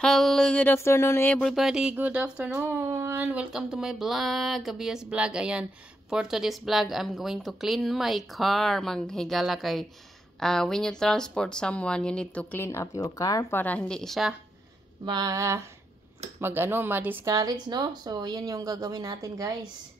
Hello, good afternoon everybody. Good afternoon. Welcome to my vlog, Gabias Vlog. Ayan, for today's vlog, I'm going to clean my car. Maghigala kay when you transport someone, you need to clean up your car para hindi siya ma-discourage, no? So, yan yung gagawin natin, guys.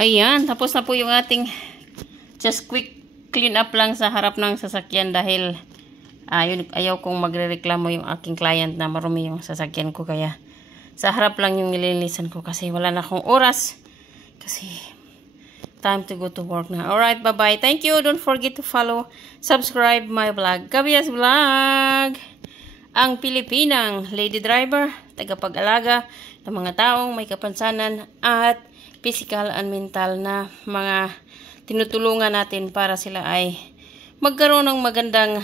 Ayan, tapos na po yung ating just quick clean up lang sa harap ng sasakyan dahil ayaw kong magrereklamo yung aking client na marumi yung sasakyan ko, kaya sa harap lang yung nililinisan ko kasi wala na akong oras kasi time to go to work na. Alright, bye-bye. Thank you. Don't forget to follow, subscribe my vlog. Gabias Vlog. Ang Pilipinang lady driver, tagapag-alaga ng mga taong may kapansanan at physical and mental na mga tinutulungan natin para sila ay magkaroon ng magandang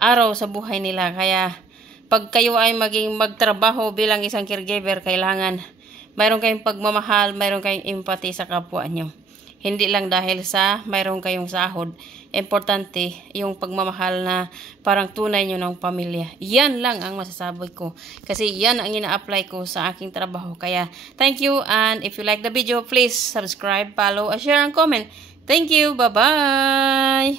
araw sa buhay nila. Kaya pag kayo ay magtrabaho bilang isang caregiver, kailangan mayroon kayong pagmamahal, mayroon kayong empathy sa kapwa nyo. Hindi lang dahil sa mayroon kayong sahod. Importante yung pagmamahal na parang tunay nyo ng pamilya. Yan lang ang masasabi ko. Kasi yan ang ina-apply ko sa aking trabaho. Kaya thank you, and if you like the video, please subscribe, follow, share, and comment. Thank you. Bye-bye!